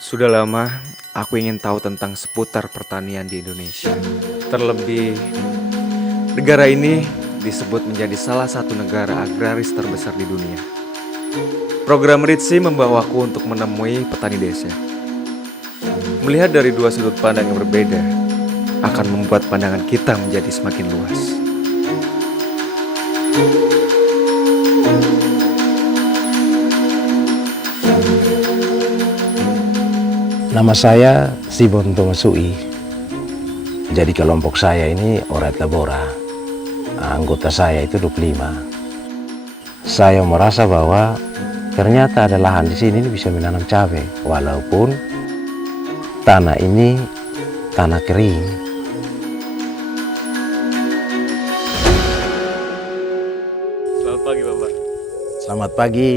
Sudah lama aku ingin tahu tentang seputar pertanian di Indonesia. Terlebih, negara ini disebut menjadi salah satu negara agraris terbesar di dunia. Program RITSI membawaku untuk menemui petani desa. Melihat dari dua sudut pandang yang berbeda akan membuat pandangan kita menjadi semakin luas. Nama saya Sibon Tomasui. Jadi kelompok saya ini Oret Labora. Anggota saya itu 25. Saya merasa bahwa ternyata ada lahan di sini bisa menanam cabai, walaupun tanah ini tanah kering. Selamat pagi, Bapak. Selamat pagi.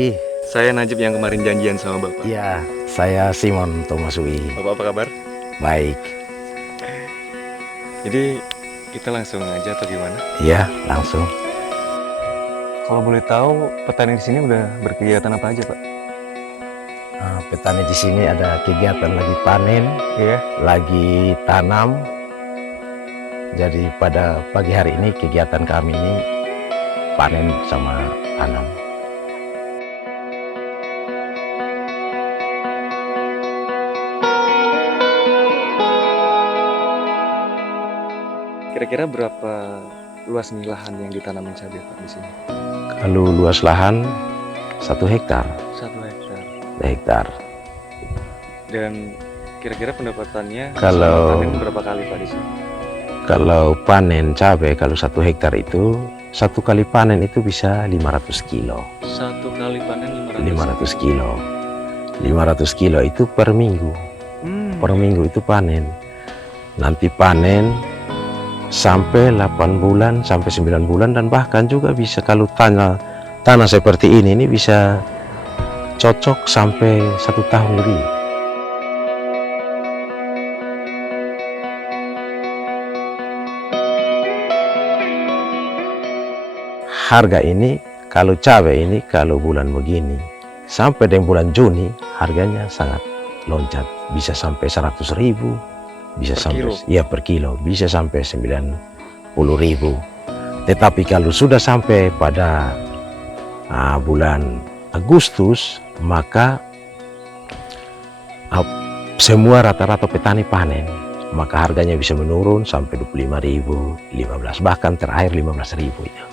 Saya Najib yang kemarin janjian sama Bapak. Ya, saya Simon Tomasui. Bapak apa kabar? Baik. Jadi kita langsung aja atau gimana? Ya, langsung. Kalau boleh tahu, petani di sini udah berkegiatan apa aja, Pak? Petani di sini ada kegiatan lagi panen, Iya. lagi tanam. Jadi pada pagi hari ini kegiatan kami ini panen sama tanam. Kira-kira berapa luas nih lahan yang ditanamin cabai, Pak, di sini? Kalau luas lahan 1 hektar, 1 hektar. hektar. Dan kira-kira pendapatannya Kalau- panen berapa kali, Pak, di sini? Kalau panen cabai, kalau 1 hektar itu, 1 kali panen itu bisa 500 kilo. 1 kali panen 500 kilo. 500 kilo itu per minggu. Per minggu itu panen. Nanti panen sampai 8 bulan, sampai 9 bulan, dan bahkan juga bisa kalau tanah seperti ini bisa cocok sampai 1 tahun lebih. Harga ini, kalau cabai ini, kalau bulan begini, sampai dengan bulan Juni, harganya sangat loncat. Bisa sampai 100.000, bisa Per sampai, kilo? ya per kilo, bisa sampai 90.000. Tetapi kalau sudah sampai pada bulan Agustus, maka semua rata-rata petani panen, maka harganya bisa menurun sampai 25.000, 15, bahkan terakhir 15.000 itu.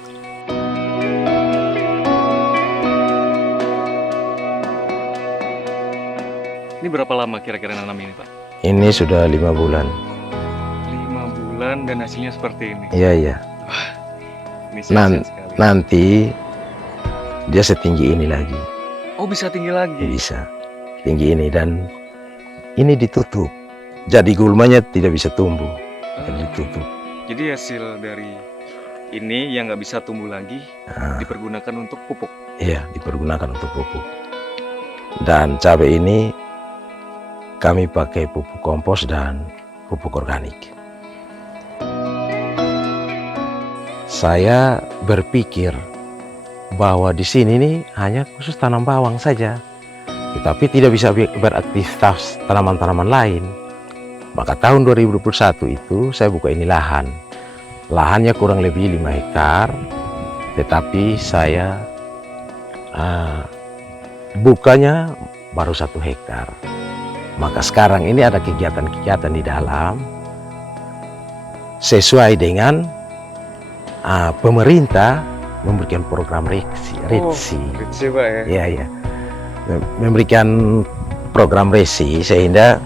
Ini berapa lama kira-kira nanam ini, Pak? Ini sudah 5 bulan. 5 bulan dan hasilnya seperti ini. Iya, iya. Ini sehat sekali. Nanti dia setinggi ini lagi. Oh, bisa tinggi lagi. Bisa tinggi ini, dan ini ditutup. Jadi gulmanya tidak bisa tumbuh. Jadi ditutup. Jadi hasil dari ini yang nggak bisa tumbuh lagi dipergunakan untuk pupuk. Iya, dipergunakan untuk pupuk. Dan cabai ini kami pakai pupuk kompos dan pupuk organik. Saya berpikir bahwa di sini nih hanya khusus tanam bawang saja, tetapi tidak bisa beraktivitas tanaman-tanaman lain. Maka tahun 2021 itu saya buka ini lahan. Lahannya kurang lebih 5 hektar, tetapi saya bukanya baru 1 hektar. Maka sekarang ini ada kegiatan-kegiatan di dalam sesuai dengan pemerintah memberikan program RITSI. RITSI, Pak, ya. Iya, iya. Memberikan program RITSI sehingga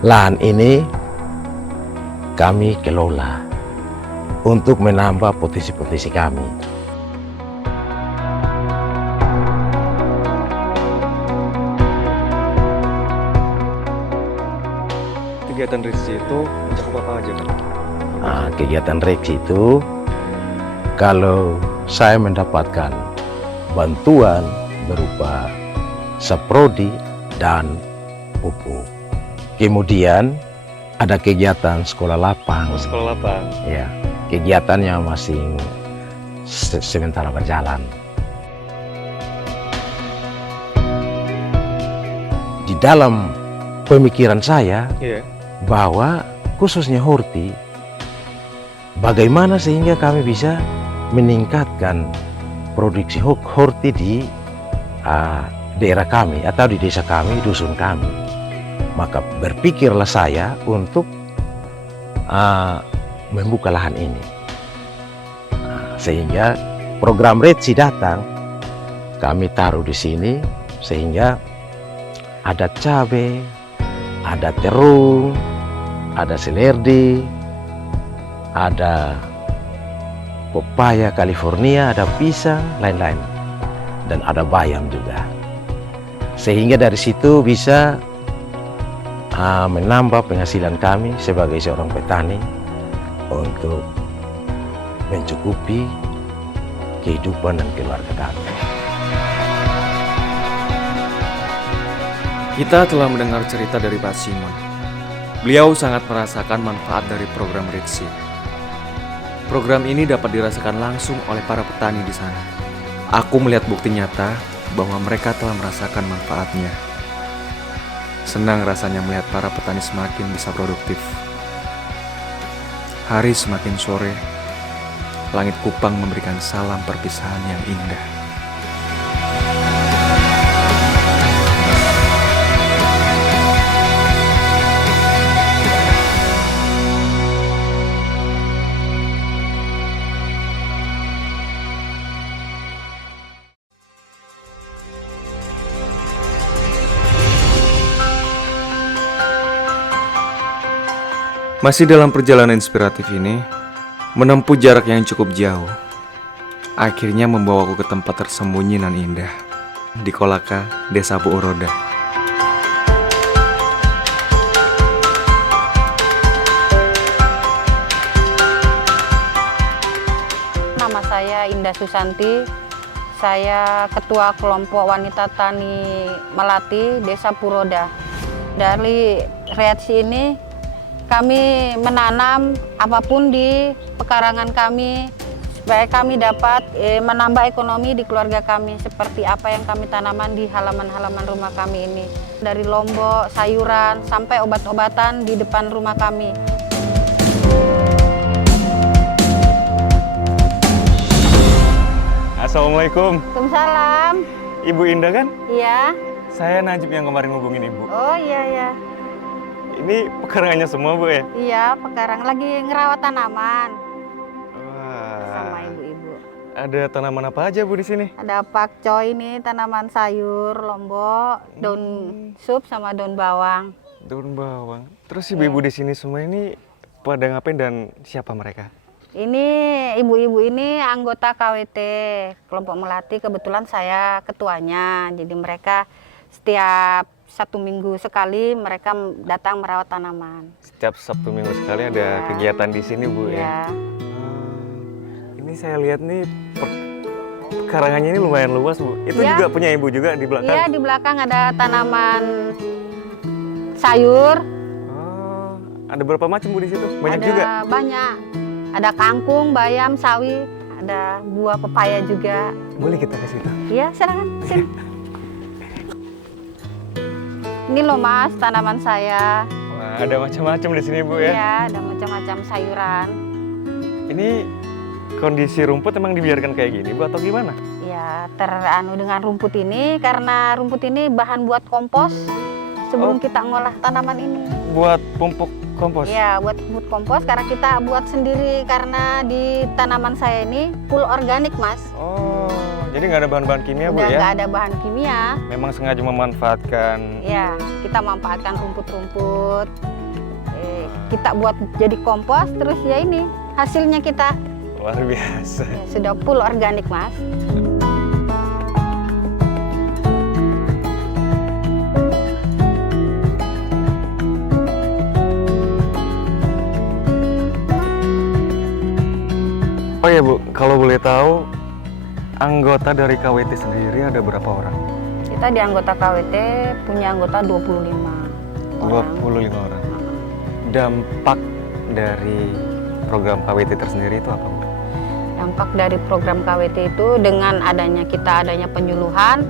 lahan ini kami kelola untuk menambah potensi-potensi kami. Kegiatan RITSI itu mencakup apa aja, Pak? Kegiatan RITSI itu, kalau saya mendapatkan bantuan berupa saprodi dan pupuk. Kemudian ada kegiatan sekolah lapang. Sekolah lapang. Ya, kegiatannya masih sementara berjalan. Di dalam pemikiran saya Iya. bahwa khususnya horti, bagaimana sehingga kami bisa meningkatkan produksi horti di daerah kami atau di desa kami, dusun kami. Maka berpikirlah saya untuk membuka lahan ini. Sehingga program Retsi datang, kami taruh di sini sehingga ada cabai, ada terung, ada selerdi, ada pepaya California, ada pisang, lain-lain, dan ada bayam juga. Sehingga dari situ bisa menambah penghasilan kami sebagai seorang petani untuk mencukupi kehidupan dan keluarga kami. Kita telah mendengar cerita dari Pak Simon. Beliau sangat merasakan manfaat dari program Retsi. Program ini dapat dirasakan langsung oleh para petani di sana. Aku melihat bukti nyata bahwa mereka telah merasakan manfaatnya. Senang rasanya melihat para petani semakin bisa produktif. Hari semakin sore, langit Kupang memberikan salam perpisahan yang indah. Masih dalam perjalanan inspiratif ini, menempuh jarak yang cukup jauh, akhirnya membawaku ke tempat tersembunyi nan indah, di Kolaka, Desa Buoroda. Nama saya Indah Susanti, saya Ketua Kelompok Wanita Tani Melati, Desa Buoroda. Dari Retsi ini, kami menanam apapun di pekarangan kami supaya kami dapat menambah ekonomi di keluarga kami seperti apa yang kami tanaman di halaman-halaman rumah kami ini. Dari lombok, sayuran, sampai obat-obatan di depan rumah kami. Assalamualaikum. Waalaikumsalam. Ibu Indah kan? Iya. Saya Najib yang kemarin ngubungin Ibu. Oh iya ya. Ini pekarangannya semua, Bu ya? Iya, pekarang lagi ngerawat tanaman sama Wah. ibu-ibu. Ada tanaman apa aja, Bu, di sini? Ada pakcoy ini, tanaman sayur, lombok, daun sup sama daun bawang. Daun bawang. Terus ibu-ibu di sini semua ini pada ngapain dan siapa mereka? Ini ibu-ibu ini anggota KWT Kelompok Melati, kebetulan saya ketuanya. Jadi mereka setiap 1 minggu sekali mereka datang merawat tanaman. Setiap Sabtu Minggu sekali ada kegiatan di sini, Bu, ya? Iya. Ini saya lihat nih pekarangannya ini lumayan luas, Bu. Itu Iya. juga punya Ibu juga di belakang? Iya, di belakang ada tanaman sayur. Oh, ada berapa macam, Bu, di situ? Banyak Ada juga? banyak. Ada kangkung, bayam, sawi, ada buah pepaya juga. Boleh kita ke situ? Iya, silakan. Sini. Ini loh Mas, tanaman saya. Wah, ada macam-macam di sini, Bu, ya? Iya, ada macam-macam sayuran. Ini kondisi rumput emang dibiarkan kayak gini, Bu, atau gimana? Ya, teranu dengan rumput ini karena rumput ini bahan buat kompos sebelum kita ngolah tanaman ini. Buat pupuk kompos? Ya, buat kompos karena kita buat sendiri karena di tanaman saya ini full organik, Mas. Oh, jadi nggak ada bahan-bahan kimia, Bu, Udah ya? nggak ada bahan kimia. Memang sengaja memanfaatkan. Ya, kita manfaatkan rumput-rumput. Kita buat jadi kompos, terus ya ini hasilnya kita. Luar biasa. Ya, sudah full organik, Mas. Oh ya, Bu, kalau boleh tahu, anggota dari KWT sendiri ada berapa orang? Kita di anggota KWT punya anggota 25 orang. 25 orang. Dampak dari program KWT tersendiri itu apa, Bu? Dampak dari program KWT itu dengan adanya penyuluhan,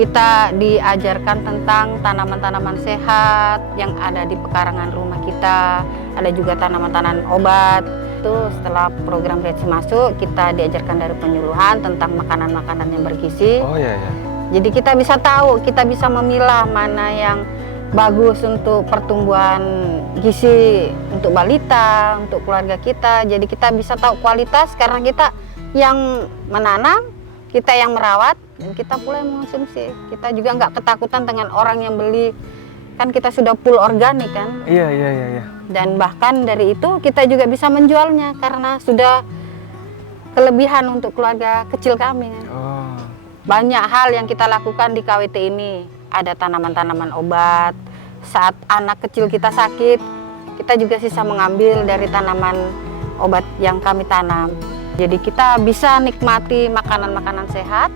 Kita diajarkan tentang tanaman-tanaman sehat yang ada di pekarangan rumah kita. Ada juga tanaman-tanaman obat. Itu setelah program Retsi masuk, kita diajarkan dari penyuluhan tentang makanan-makanan yang bergizi. Oh iya ya. Jadi kita bisa tahu, kita bisa memilah mana yang bagus untuk pertumbuhan gizi untuk balita, untuk keluarga kita. Jadi kita bisa tahu kualitas karena kita yang menanam, kita yang merawat, dan kita pula yang mengonsumsi. Kita juga nggak ketakutan dengan orang yang beli, kan kita sudah full organik kan. Iya. Dan bahkan dari itu kita juga bisa menjualnya karena sudah kelebihan untuk keluarga kecil kami. Oh. Banyak hal yang kita lakukan di KWT ini. Ada tanaman-tanaman obat. Saat anak kecil kita sakit, kita juga bisa mengambil dari tanaman obat yang kami tanam. Jadi kita bisa nikmati makanan-makanan sehat.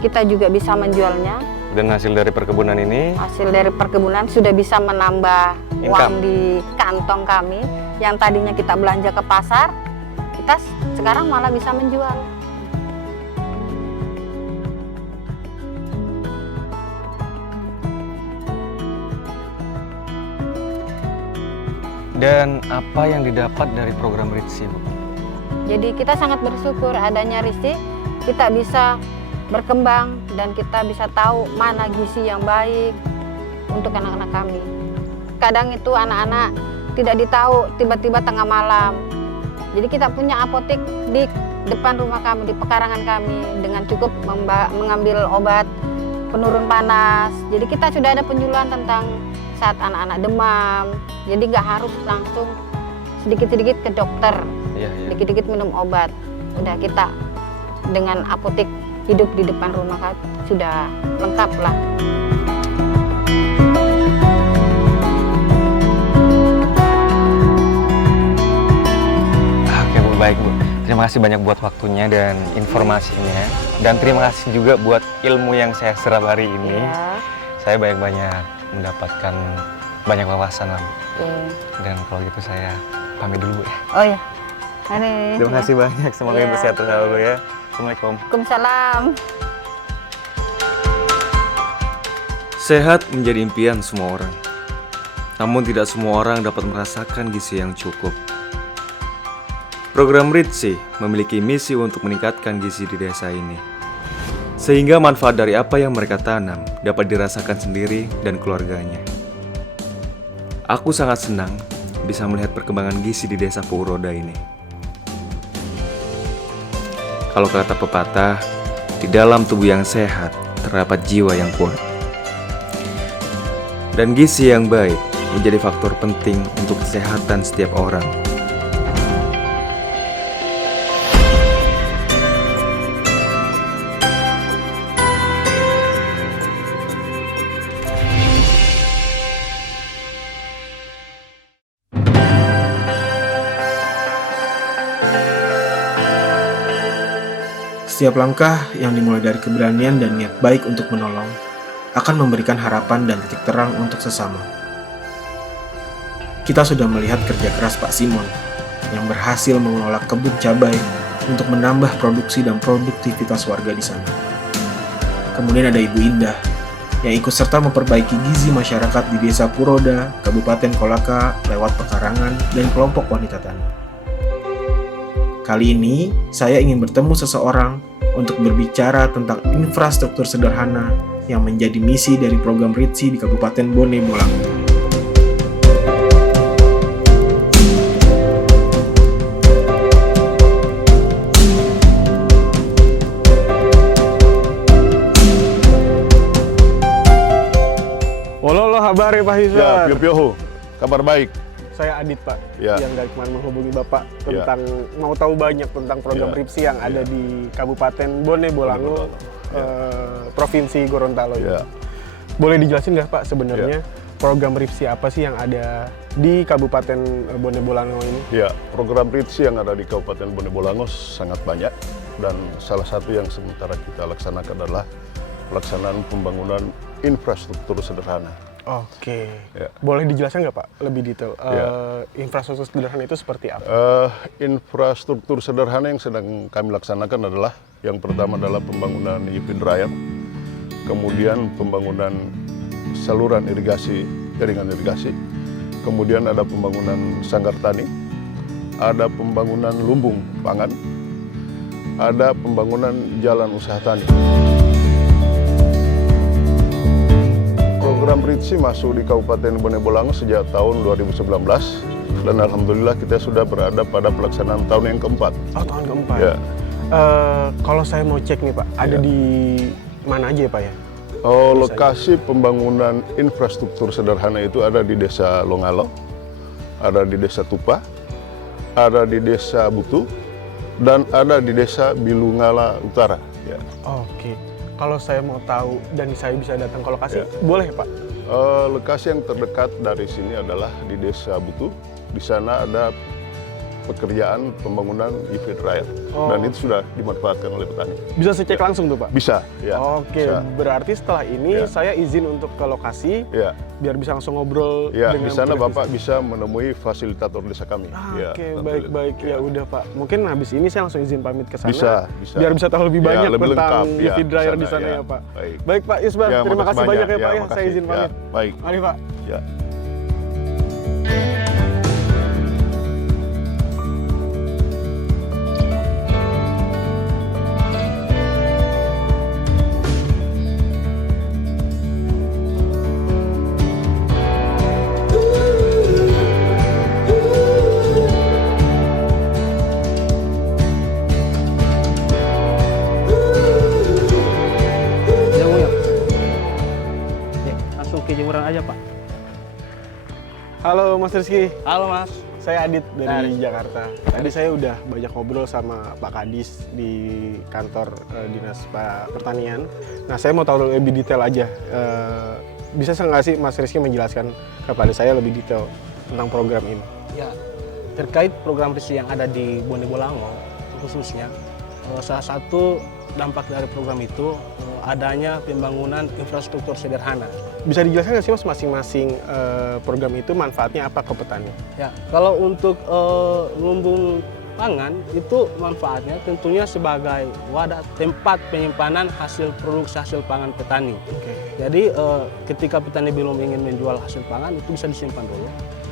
Kita juga bisa menjualnya. Dan hasil dari perkebunan ini? Hasil dari perkebunan sudah bisa menambah Income. uang di kantong kami. Yang tadinya kita belanja ke pasar, kita sekarang malah bisa menjual. Dan apa yang didapat dari program Retsi, Bu? Jadi kita sangat bersyukur adanya Retsi, kita bisa berkembang dan kita bisa tahu mana gizi yang baik untuk anak-anak kami. Kadang itu anak-anak tidak ditahu tiba-tiba tengah malam. Jadi kita punya apotek di depan rumah kami, di pekarangan kami dengan cukup mengambil obat penurun panas. Jadi kita sudah ada penyuluhan tentang saat anak-anak demam. Jadi nggak harus langsung sedikit-sedikit ke dokter. Iya. Dikit-dikit minum obat. Udah kita dengan apotek hidup di depan rumah kan sudah lengkap lah. Oke, Bu, baik, Bu. Terima kasih banyak buat waktunya dan informasinya. Dan terima kasih juga buat ilmu yang saya serap hari ini. Ya. Saya banyak-banyak mendapatkan banyak wawasan lah, Bu. Oke. Dan kalau gitu saya pamit dulu, Bu, ya. Oh ya. Mari. Terima kasih banyak. Semoga Iya. Ibu sehat selalu ya. Assalamualaikum. Waalaikumsalam. Sehat menjadi impian semua orang. Namun tidak semua orang dapat merasakan gizi yang cukup. Program Retsi memiliki misi untuk meningkatkan gizi di desa ini. Sehingga manfaat dari apa yang mereka tanam dapat dirasakan sendiri dan keluarganya. Aku sangat senang bisa melihat perkembangan gizi di desa Puroda ini. Kalau kata pepatah, di dalam tubuh yang sehat terdapat jiwa yang kuat. Dan gizi yang baik menjadi faktor penting untuk kesehatan setiap orang. Setiap langkah yang dimulai dari keberanian dan niat baik untuk menolong akan memberikan harapan dan titik terang untuk sesama. Kita sudah melihat kerja keras Pak Simon yang berhasil mengelola kebun cabai untuk menambah produksi dan produktivitas warga di sana. Kemudian ada Ibu Indah yang ikut serta memperbaiki gizi masyarakat di Desa Puroda, Kabupaten Kolaka lewat pekarangan dan kelompok wanita tani. Kali ini, saya ingin bertemu seseorang untuk berbicara tentang infrastruktur sederhana yang menjadi misi dari program Retsi di Kabupaten Bone Bolango. Halo, kabar Pak Ya, Hiswar. Pio-Pioho, kabar baik. Saya Adit Pak, Ya. yang dari kemarin menghubungi Bapak tentang mau tahu banyak tentang program Ya. Retsi yang ada Ya. di Kabupaten Bone Bolango, Provinsi Gorontalo. Ya. Boleh dijelasin nggak Pak sebenarnya program Retsi apa sih yang ada di Kabupaten Bone Bolango ini? Ya, program Retsi yang ada di Kabupaten Bone Bolango sangat banyak dan salah satu yang sementara kita laksanakan adalah pelaksanaan pembangunan infrastruktur sederhana. Oke, Ya. boleh dijelaskan nggak Pak lebih detail? Ya. Infrastruktur sederhana itu seperti apa? Infrastruktur sederhana yang sedang kami laksanakan adalah yang pertama adalah pembangunan Ipin Rakyat, kemudian pembangunan saluran irigasi, jaringan irigasi, kemudian ada pembangunan sanggar tani, ada pembangunan lumbung pangan, ada pembangunan jalan usaha tani. Program RITSI masuk di Kabupaten Bone Bolango sejak tahun 2019 dan alhamdulillah kita sudah berada pada pelaksanaan tahun yang keempat. Oh, tahun keempat. Ya. Kalau saya mau cek nih Pak, ada Ya. di mana aja ya Pak ya? Oh, lokasi pembangunan infrastruktur sederhana itu ada di Desa Longalo, ada di Desa Tupa, ada di Desa Butu, dan ada di Desa Bilungala Utara. Ya. Oke. Kalau saya mau tahu dan saya bisa datang ke lokasi, Ya. boleh Pak? Lokasi yang terdekat dari sini adalah di Desa Butu. Di sana ada pekerjaan pembangunan UV dryer Oh. dan itu sudah dimanfaatkan oleh petani. Bisa saya cek langsung tuh Pak? Bisa, ya. Oke, Bisa. berarti setelah ini Ya. saya izin untuk ke lokasi Ya, biar bisa langsung ngobrol ya. dengan Di sana petugas Bapak desa. bisa menemui fasilitator desa kami. Ya, Oke, alhamdulillah. baik-baik. Ya udah Pak. Mungkin habis ini saya langsung izin pamit ke sana. Bisa, bisa. Biar bisa tahu lebih Ya, banyak lebih tentang lengkap, ya, UV dryer di di sana, sana ya. ya Pak. Baik. Baik Pak Isbar, Ya, terima kasih banyak ya Pak ya. makasih. Saya izin Ya, pamit. baik. Mari Pak. Ya. Jauh ya? Oke, langsung ke jemuran aja Pak. Halo Mas Rizky. Halo Mas. Saya Adit dari Dari. Jakarta. Tadi saya udah banyak ngobrol sama Pak Kadis di kantor Dinas Pertanian. Nah, saya mau tahu lebih detail aja. Bisa nggak sih Mas Rizky menjelaskan kepada saya lebih detail tentang program ini? Ya, terkait program RISI yang ada di Bone Bolango khususnya, salah satu dampak dari program itu adanya pembangunan infrastruktur sederhana. Bisa dijelaskan nggak sih Mas masing-masing program itu manfaatnya apa ke petani? Ya, kalau untuk lumbung pangan itu manfaatnya tentunya sebagai wadah tempat penyimpanan hasil produksi hasil pangan petani. Oke. Jadi ketika petani belum ingin menjual hasil pangan itu bisa disimpan dulu.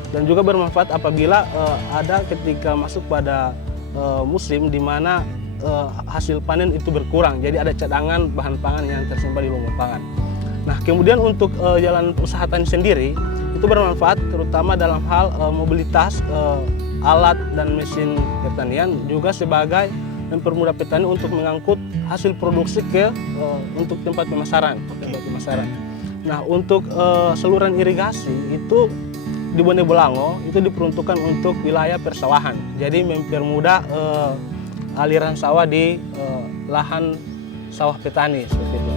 Dan juga bermanfaat apabila ada ketika masuk pada musim di mana hasil panen itu berkurang. Jadi ada cadangan bahan pangan yang tersimpan di lumbung pangan. Nah, kemudian untuk jalan usaha tani sendiri itu bermanfaat terutama dalam hal mobilitas alat dan mesin pertanian, juga sebagai mempermudah petani untuk mengangkut hasil produksi ke untuk tempat pemasaran. Nah, untuk saluran irigasi itu di Bone Bolango itu diperuntukkan untuk wilayah persawahan. Jadi mempermudah aliran sawah di lahan sawah petani seperti itu.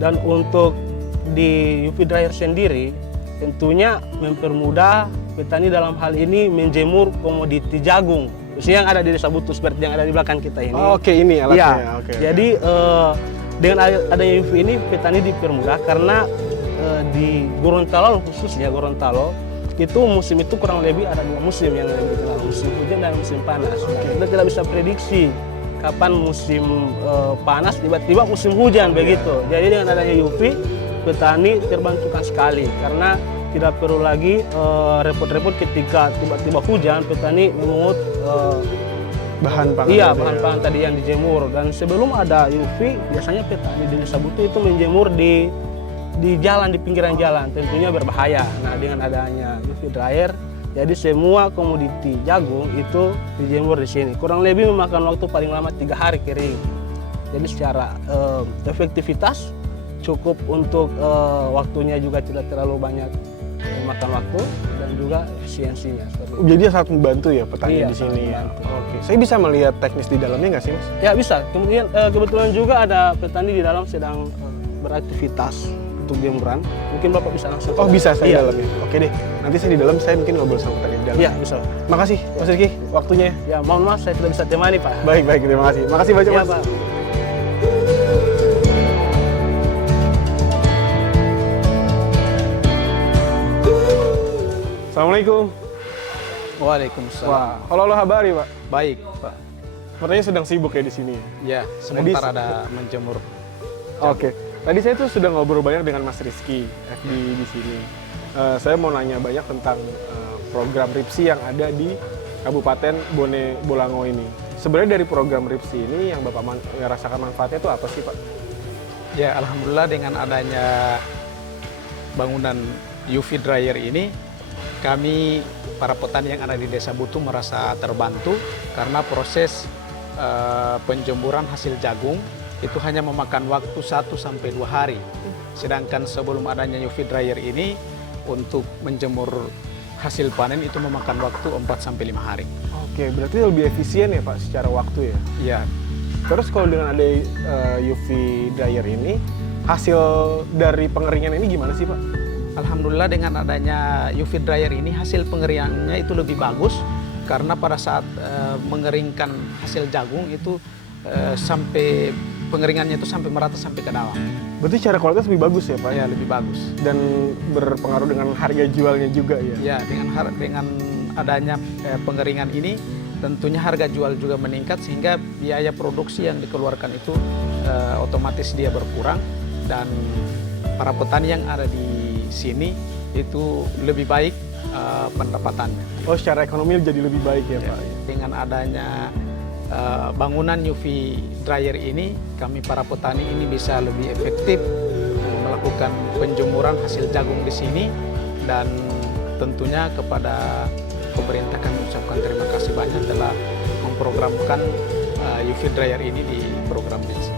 Dan untuk di UV dryer sendiri tentunya mempermudah petani dalam hal ini menjemur komoditi jagung, khususnya yang ada di Desa Butu seperti yang ada di belakang kita ini. Oh, oke, ini alatnya. Iya. Oke. Jadi dengan adanya UV ini petani dipermudah karena di Gorontalo khususnya Gorontalo itu musim itu kurang lebih ada 2 musim yang lebih dikenal, musim hujan dan musim panas. Nah, kita tidak bisa prediksi kapan musim panas tiba-tiba musim hujan begitu. Jadi dengan adanya UV petani terbantukan sekali karena tidak perlu lagi repot-repot ketika tiba-tiba hujan petani memungut bahan pangan. iya tadi bahan ya. pangan tadi yang dijemur. Dan sebelum ada UV biasanya petani di Desa Butu itu menjemur di jalan, di pinggiran jalan, tentunya berbahaya. Nah, dengan adanya UV dryer jadi semua komoditi jagung itu dijemur di sini. Kurang lebih memakan waktu paling lama 3 hari kering. Jadi secara efektivitas cukup untuk waktunya juga tidak terlalu banyak memakan waktu dan juga efisiensinya. Seperti itu. Jadi sangat membantu ya petani Iya, di sini ya. sangat membantu. Oke. Saya bisa melihat teknis di dalamnya nggak sih Mas? Ya bisa. Kemudian kebetulan juga ada petani di dalam sedang beraktivitas untuk jemuran. Mungkin Bapak bisa langsung. Oh, bisa saya di Iya. dalamnya. Oke deh. Nanti saya di dalam, saya mungkin ngobrol sama petani di dalam. Iya bisa. Makasih Mas Rizky waktunya. Ya mohon maaf saya tidak bisa temani Pak. Baik, terima kasih. Makasih banyak Iya Mas. Pak. Assalamualaikum. Waalaikumsalam. Wah, halo habari Pak. Baik, Pak. sepertinya sedang sibuk ya di sini. Ya, sementara ada menjemur. Oke, tadi saya tuh sudah ngobrol banyak dengan Mas Rizky FD di sini. Saya mau nanya banyak tentang program RIPSI yang ada di Kabupaten Bone Bolango ini. Sebenarnya dari program RIPSI ini yang Bapak rasakan manfaatnya itu apa sih, Pak? Ya, alhamdulillah dengan adanya bangunan UV dryer ini, kami para petani yang ada di Desa Butuh merasa terbantu karena proses penjemuran hasil jagung itu hanya memakan waktu 1-2 hari. Sedangkan sebelum adanya UV dryer ini, untuk menjemur hasil panen itu memakan waktu 4-5 hari. Oke, berarti lebih efisien ya Pak secara waktu ya? Iya. Terus kalau dengan ada UV dryer ini, hasil dari pengeringan ini gimana sih Pak? Alhamdulillah dengan adanya UV dryer ini hasil pengeringannya itu lebih bagus karena pada saat mengeringkan hasil jagung itu sampai pengeringannya itu sampai merata sampai ke dalam. Berarti secara kualitas lebih bagus ya Pak? Ya, lebih bagus. Dan berpengaruh dengan harga jualnya juga ya? Ya, dengan adanya pengeringan ini tentunya harga jual juga meningkat sehingga biaya produksi yang dikeluarkan itu otomatis dia berkurang dan para petani yang ada di sini itu lebih baik pendapatannya. Oh, secara ekonomi jadi lebih baik ya Pak? Dengan adanya bangunan UV dryer ini, kami para petani ini bisa lebih efektif melakukan penjemuran hasil jagung di sini dan tentunya kepada pemerintah kami ucapkan terima kasih banyak telah memprogramkan UV dryer ini di program desa.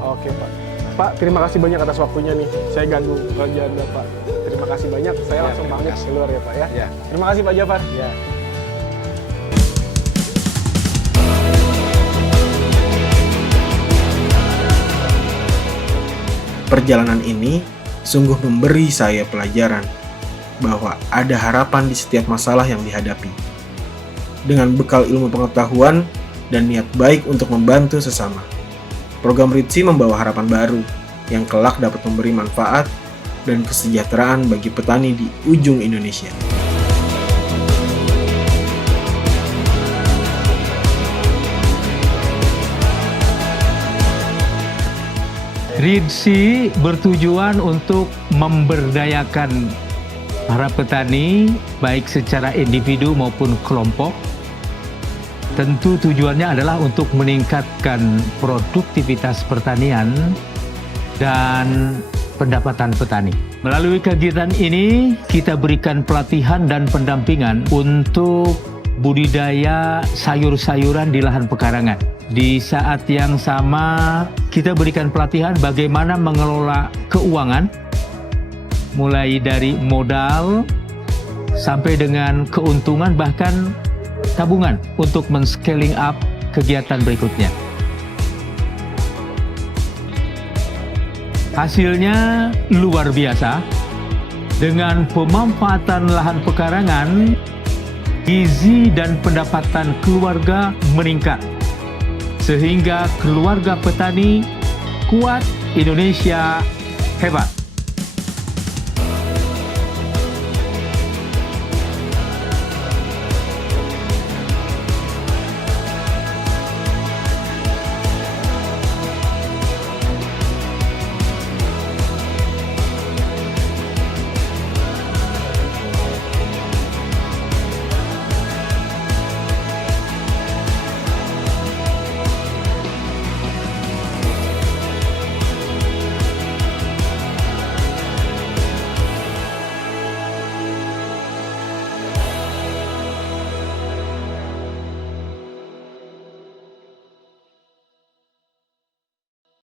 Oke Pak. Pak, terima kasih banyak atas waktunya nih. Saya ganggu pekerjaan Bapak. Terima kasih banyak. Saya langsung pamit keluar ya Pak ya. Ya. Terima kasih Pak Jafar. Ya. Perjalanan ini sungguh memberi saya pelajaran bahwa ada harapan di setiap masalah yang dihadapi. Dengan bekal ilmu pengetahuan dan niat baik untuk membantu sesama, program RIPSI membawa harapan baru yang kelak dapat memberi manfaat dan kesejahteraan bagi petani di ujung Indonesia. RIPSI bertujuan untuk memberdayakan para petani, baik secara individu maupun kelompok. Tentu tujuannya adalah untuk meningkatkan produktivitas pertanian dan pendapatan petani. Melalui kegiatan ini, kita berikan pelatihan dan pendampingan untuk budidaya sayur-sayuran di lahan pekarangan. Di saat yang sama, kita berikan pelatihan bagaimana mengelola keuangan, mulai dari modal sampai dengan keuntungan, bahkan tabungan untuk men-scaling up kegiatan berikutnya. Hasilnya luar biasa. Dengan pemanfaatan lahan pekarangan, gizi dan pendapatan keluarga meningkat. Sehingga keluarga petani kuat, Indonesia hebat.